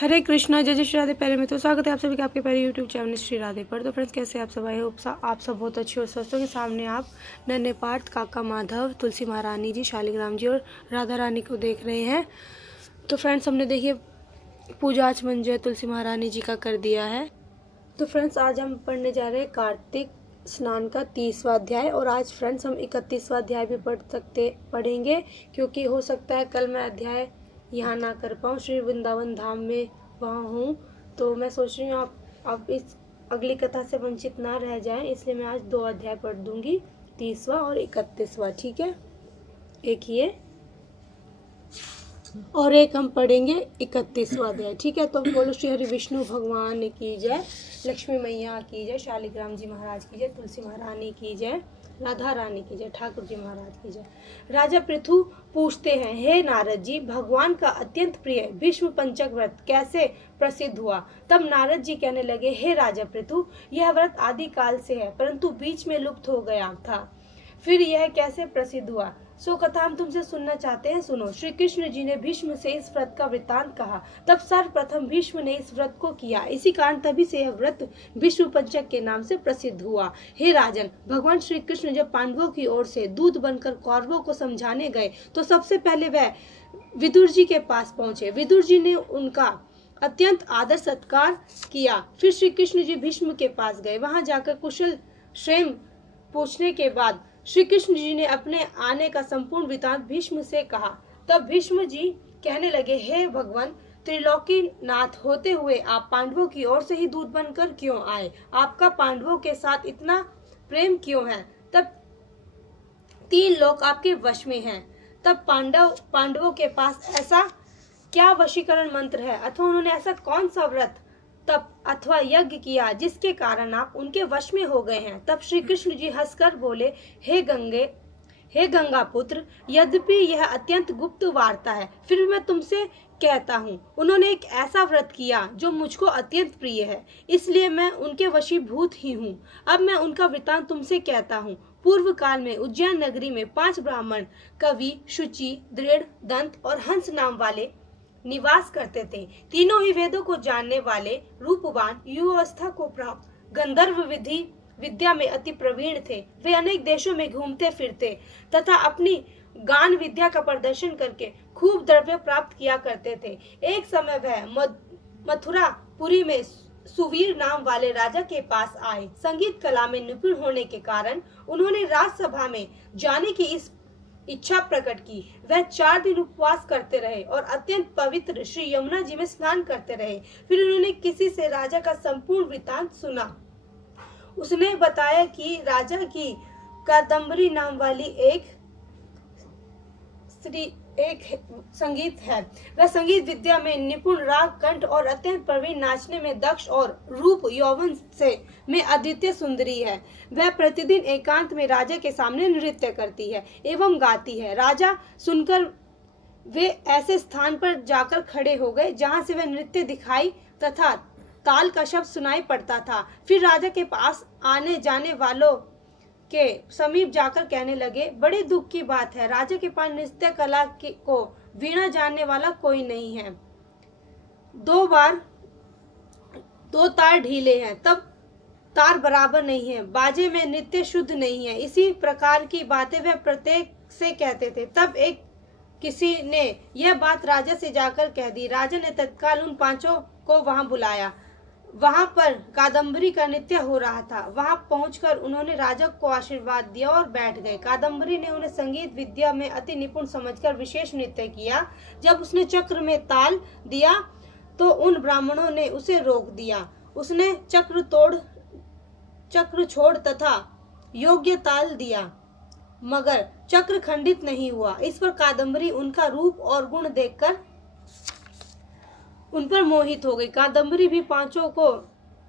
हरे कृष्णा, जय जय श्री राधे। प्यारे मित्रों, स्वागत है आप सभी का आपके प्यारे यूट्यूब चैनल श्री राधे पर। तो फ्रेंड्स, कैसे आप सब आए हो? आप सब बहुत अच्छे और स्वस्थ के सामने आप नन्हे पार्थ, काका माधव, तुलसी महारानी जी, शालिग्राम जी और राधा रानी को देख रहे हैं। तो फ्रेंड्स, हमने देखिए पूजा आचमन जो है तुलसी महारानी जी का कर दिया है। तो फ्रेंड्स, आज हम पढ़ने जा रहे हैं कार्तिक स्नान का 30वां अध्याय। और आज फ्रेंड्स हम 31वां अध्याय भी पढ़ेंगे, क्योंकि हो सकता है कल मैं अध्याय यहाँ ना कर पाऊँ, श्री वृंदावन धाम में वहाँ हूँ। तो मैं सोच रही हूँ आप इस अगली कथा से वंचित ना रह जाएं, इसलिए मैं आज 2 अध्याय पढ़ दूंगी, 30वां और 31वां। ठीक है, एक ये और एक हम पढ़ेंगे 31वां अध्याय। ठीक है, तो बोलो श्री हरि विष्णु भगवान की जय, लक्ष्मी मैया की जय, शालिग्राम जी महाराज की जय, तुलसी महारानी की जय, राधा रानी की जय, ठाकुर जी महाराज की जय। राजा पृथु पूछते हैं, हे नारद जी, भगवान का अत्यंत प्रिय भीष्म पंचक व्रत कैसे प्रसिद्ध हुआ? तब नारद जी कहने लगे, हे राजा पृथु, यह व्रत आदि काल से है, परंतु बीच में लुप्त हो गया था, फिर यह कैसे प्रसिद्ध हुआ? सो कथा हम तुमसे सुनना चाहते हैं, सुनो। श्री कृष्ण जी ने भीष्म से इस व्रत का वृत्तांत कहा। तब सर्वप्रथम भीष्म ने इस व्रत को किया, इसी कारण तभी से यह व्रत भीष्म पंचक के नाम से प्रसिद्ध हुआ। हे राजन, भगवान श्री कृष्ण जब पांडवों की ओर से दूत बनकर कौरवों को समझाने गए, तो सबसे पहले वह विदुर जी के पास पहुंचे। विदुर जी ने उनका अत्यंत आदर सत्कार किया। फिर श्री कृष्ण जी भीष्म के पास गए। वहां जाकर कुशल क्षेम पूछने के बाद श्री कृष्ण जी ने अपने आने का संपूर्ण वृत्तांत भीष्म से कहा। तब भीष्म जी कहने लगे, हे भगवान, त्रिलोकी नाथ होते हुए आप पांडवों की ओर से ही दूत बनकर क्यों आए? आपका पांडवों के साथ इतना प्रेम क्यों है? तब 3 लोक आपके वश में हैं। तब पांडवों के पास ऐसा क्या वशीकरण मंत्र है, अथवा उन्होंने ऐसा कौन सा व्रत तप अथवा यज्ञ किया जिसके कारण आप उनके वश में हो गए हैं? तब श्री कृष्ण जी हंसकर बोले, हे गंगा पुत्र, यद्यपि यह अत्यंत गुप्त वार्ता है, फिर भी मैं तुमसे कहता हूँ, उन्होंने एक ऐसा व्रत किया जो मुझको अत्यंत प्रिय है, इसलिए मैं उनके वशीभूत ही हूँ। अब मैं उनका वृत्तांत तुमसे कहता हूँ। पूर्व काल में उज्जैन नगरी में 5 ब्राह्मण कवि, शुचि, दृढ़, दंत और हंस नाम वाले निवास करते थे। तीनों ही वेदों को जानने वाले, रूपवान, युवावस्था को प्राप्त, गंधर्व विद्या में अति प्रवीण थे। वे अनेक देशों में घूमते फिरते तथा अपनी गान विद्या का प्रदर्शन करके खूब द्रव्य प्राप्त किया करते थे। एक समय वह मथुरापुरी में सुवीर नाम वाले राजा के पास आए। संगीत कला में निपुण होने के कारण उन्होंने राजसभा में जाने की इच्छा प्रकट की। वह 4 दिन उपवास करते रहे और अत्यंत पवित्र श्री यमुना जी में स्नान करते रहे। फिर उन्होंने किसी से राजा का संपूर्ण वृत्तांत सुना। उसने बताया कि राजा की कादम्बरी नाम वाली एक संगीत है। वह संगीत विद्या में निपुण, राग, कंठ और अत्यंत प्रवीण, नाचने में दक्ष और रूप यौवन में अद्वितीय सुंदरी है। वह प्रतिदिन एकांत में राजा के सामने नृत्य करती है एवं गाती है। राजा सुनकर वे ऐसे स्थान पर जाकर खड़े हो गए जहां से वह नृत्य दिखाई तथा ताल का शब्द सुनाई पड़ता था। फिर राजा के पास आने जाने वालों के समीप जाकर कहने लगे, बड़े दुख की बात है, राजा के पास नृत्य कला को वीणा जानने वाला कोई नहीं है। 2 तार ढीले हैं, तब तार बराबर नहीं है, बाजे में नृत्य शुद्ध नहीं है। इसी प्रकार की बातें वह प्रत्येक से कहते थे। तब एक किसी ने यह बात राजा से जाकर कह दी। राजा ने तत्काल उन 5 को वहां बुलाया। वहां पर कादम्बरी का नृत्य हो रहा था। वहां पहुंचकर उन्होंने राजा को आशीर्वाद दिया और बैठ गए। कादम्बरी ने उन्हें संगीत विद्या में अति निपुण समझकर विशेष नृत्य किया। जब उसने चक्र में ताल दिया तो उन ब्राह्मणों ने उसे रोक दिया। उसने चक्र छोड़ तथा योग्य ताल दिया, मगर चक्र खंडित नहीं हुआ। इस पर कादम्बरी उनका रूप और गुण देखकर उन पर मोहित हो गई। कादम्बरी भी 5 को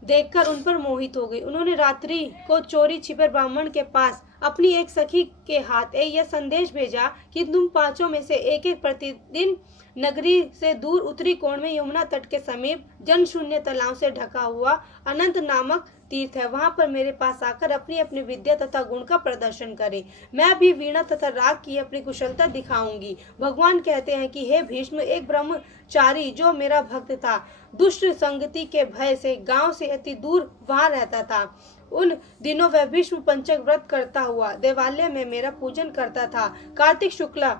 देखकर उन पर मोहित हो गई। उन्होंने रात्रि को चोरी छिपे ब्राह्मण के पास अपनी एक सखी के हाथ यह संदेश भेजा कि तुम पांचों में से एक प्रतिदिन नगरी से दूर उत्तरी कोण में यमुना तट के समीप जन शून्य तालाब से ढका हुआ अनंत नामक तीर्थ है, वहां पर मेरे पास आकर अपनी अपनी विद्या तथा गुण का प्रदर्शन करे। मैं भी वीणा तथा राग की अपनी कुशलता दिखाऊंगी। भगवान कहते हैं कि हे भीष्म, एक ब्रह्मचारी जो मेरा भक्त था, दुष्ट संगति के भय से गांव से अति दूर वहां रहता था। उन दिनों वह भीष्म पंचक व्रत करता हुआ देवालय में मेरा पूजन करता था। कार्तिक शुक्ला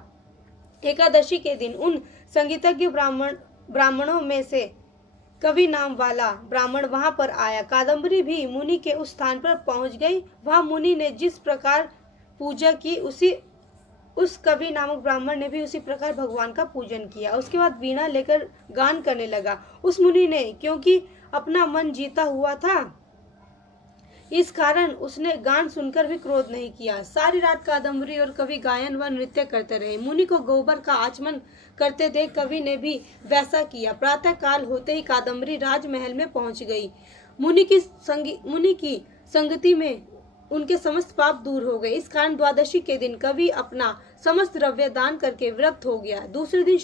एकादशी के दिन उन संगीतज्ञ ब्राह्मणों में से कवि नाम वाला ब्राह्मण वहां पर आया। कादम्बरी भी मुनि के उस स्थान पर पहुंच गई। वहां मुनि ने जिस प्रकार पूजा की उस कवि नामक ब्राह्मण ने भी उसी प्रकार भगवान का पूजन किया। उसके बाद वीणा लेकर गान करने लगा। उस मुनि ने क्योंकि अपना मन जीता हुआ था, इस कारण उसने गान सुनकर भी क्रोध नहीं किया। सारी रात कादम्बरी और कवि गायन व नृत्य करते रहे। मुनि को गोबर का आचमन करते देख कवि ने भी वैसा किया। प्रातः काल होते ही कादम्बरी राजमहल में पहुंच गई। मुनि की संगति में उनके समस्त पाप दूर हो गए। इस कारण द्वादशी के दिन कवि अपना समस्त द्रव्य दान करके विरक्त हो गया। दूसरे दिन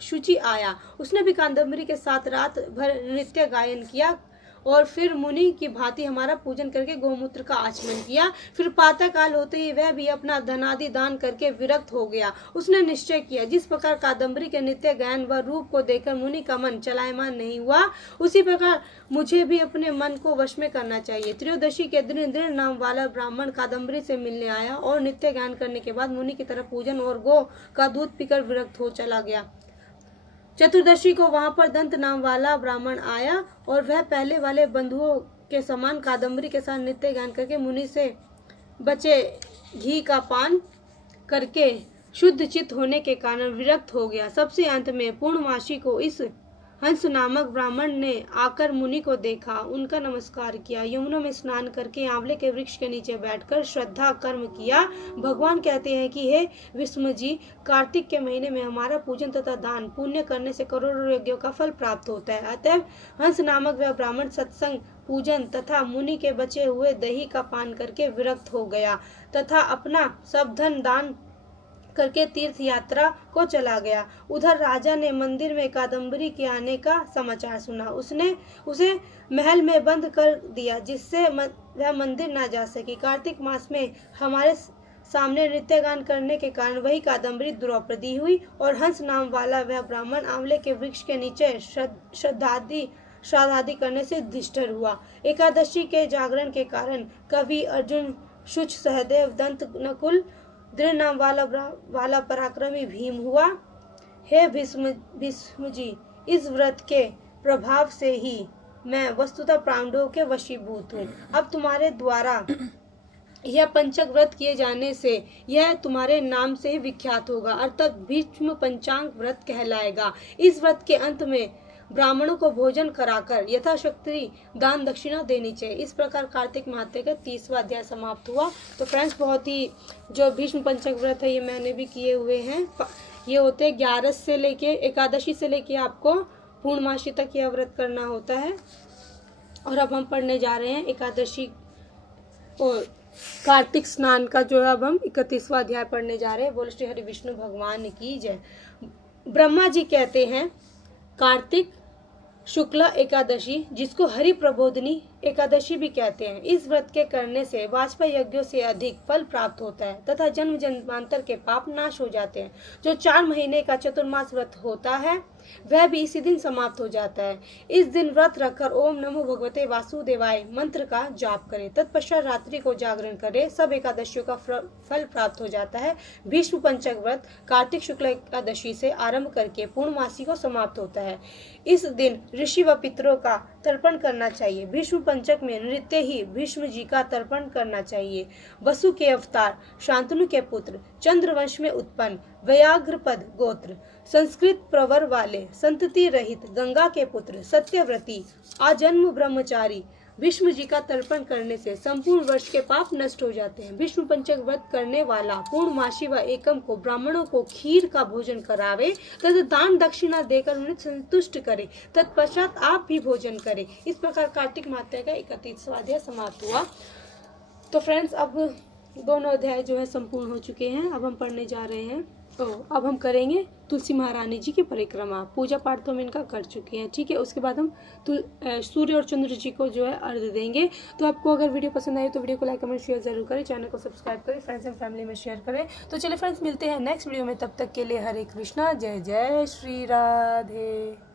शुचि आया। उसने भी कादम्बरी के साथ रात भर नृत्य गायन किया और फिर मुनि की भांति हमारा पूजन करके गोमूत्र का आचमन किया। फिर प्रातः काल होते ही वह भी अपना धनादि दान करके विरक्त हो गया। उसने निश्चय किया, जिस प्रकार कादम्बरी के नित्य गायन व रूप को देखकर मुनि का मन चलायमान नहीं हुआ, उसी प्रकार मुझे भी अपने मन को वश में करना चाहिए। त्रयोदशी के दिन दृढ़ नाम वाला ब्राह्मण कादम्बरी से मिलने आया और नित्य गायन करने के बाद मुनि की तरफ पूजन और गो का दूध पीकर विरक्त हो चला गया। चतुर्दशी को वहां पर दंत नाम वाला ब्राह्मण आया और वह पहले वाले बंधुओं के समान कादम्बरी के साथ नित्य गान करके मुनि से बचे घी का पान करके शुद्ध चित्त होने के कारण विरक्त हो गया। सबसे अंत में पूर्णमासी को इस हंस नामक ब्राह्मण ने आकर मुनि को देखा, उनका नमस्कार किया। यमुना में स्नान करके आंवले के वृक्ष के नीचे बैठकर श्रद्धा कर्म किया। भगवान कहते हैं कि हे विष्णु जी, कार्तिक के महीने में हमारा पूजन तथा दान पुण्य करने से करोड़ों यज्ञों का फल प्राप्त होता है। अतः हंस नामक वह ब्राह्मण सत्संग, पूजन तथा मुनि के बचे हुए दही का पान करके विरक्त हो गया तथा अपना सब धन दान करके तीर्थ यात्रा को चला गया। उधर राजा ने मंदिर में कादम्बरी के आने का समाचार सुना। उसने उसे महल में बंद कर दिया, जिससे वह मंदिर न जा सकी। कार्तिक मास में हमारे सामने नृत्य गान करने के कारण वही कादम्बरी द्रौपदी हुई और हंस नाम वाला वह ब्राह्मण आंवले के वृक्ष के नीचे श्राद्धादि करने से युधिष्ठिर हुआ। एकादशी के जागरण के कारण कवि अर्जुन, शुच, सहदेव, दंत, नकुल, दृढ़ नाम वाला पराक्रमी भीम हुआ। हे भीष्म जी, इस व्रत के प्रभाव से ही मैं वस्तुतः पांडवों के वशीभूत हूँ। अब तुम्हारे द्वारा यह पंचक व्रत किए जाने से यह तुम्हारे नाम से ही विख्यात होगा, अर्थात भीष्म पंचांग व्रत कहलाएगा। इस व्रत के अंत में ब्राह्मणों को भोजन कराकर यथाशक्ति दान दक्षिणा देनी चाहिए। इस प्रकार कार्तिक माह का 30वां अध्याय समाप्त हुआ। तो फ्रेंड्स, बहुत ही जो भीष्म पंचक व्रत है ये मैंने भी किए हुए हैं। ये होते हैं 11 से लेके एकादशी से लेके आपको पूर्णमासी तक यह व्रत करना होता है। और अब हम पढ़ने जा रहे हैं एकादशी और कार्तिक स्नान का जो है अब हम 31वां अध्याय पढ़ने जा रहे हैं। बोलो श्री हरि विष्णु भगवान की जय। ब्रह्मा जी कहते हैं कार्तिक शुक्ला एकादशी, जिसको हरि प्रबोधनी एकादशी भी कहते हैं, इस व्रत के करने से वाजपेयी यज्ञों से अधिक फल प्राप्त होता है तथा जन्म जन्मांतर के पाप नाश हो जाते हैं। जो 4 महीने का चतुर्मास व्रत होता है वह भी इसी दिन समाप्त हो जाता है। इस दिन व्रत रखकर ओम नमो भगवते वासुदेवाय मंत्र का जाप करें। तत्पश्चात रात्रि को जागरण करें। सब एकादशियों का फल प्राप्त हो जाता है। भीष्म पंचक व्रत कार्तिक शुक्ल एकादशी से आरंभ करके पूर्णमासी को समाप्त होता है। इस दिन ऋषि व पितरों का तर्पण करना चाहिए। भीष्म पंचक में नृत्य ही भीष्म जी का तर्पण करना चाहिए। वसु के अवतार, शांतनु के पुत्र, चंद्रवंश में उत्पन्न, व्याघ्रपद गोत्र, संस्कृत प्रवर वाले, संतति रहित, गंगा के पुत्र, सत्यव्रती, आजन्म ब्रह्मचारी भीष्म जी का तर्पण करने से संपूर्ण वर्ष के पाप नष्ट हो जाते हैं। भीष्म पंचक व्रत करने वाला पूर्णमासी व एकम को ब्राह्मणों को खीर का भोजन करावे तथा दान दक्षिणा देकर उन्हें संतुष्ट करे। तत्पश्चात आप भी भोजन करें। इस प्रकार कार्तिक माह का 31वां अध्याय समाप्त हुआ। तो फ्रेंड्स, अब दोनों अध्याय जो है संपूर्ण हो चुके हैं। अब हम पढ़ने जा रहे हैं। तो अब हम करेंगे तुलसी महारानी जी की परिक्रमा। पूजा पाठ तो हम इनका कर चुके हैं, ठीक है। उसके बाद हम सूर्य और चंद्र जी को जो है अर्घ्य देंगे। तो आपको अगर वीडियो पसंद आए तो वीडियो को लाइक कमेंट शेयर जरूर करें, चैनल को सब्सक्राइब करें, फ्रेंड्स एंड फैमिली में शेयर करें। तो चलिए फ्रेंड्स, मिलते हैं नेक्स्ट वीडियो में। तब तक के लिए हरे कृष्णा, जय जय श्री राधे।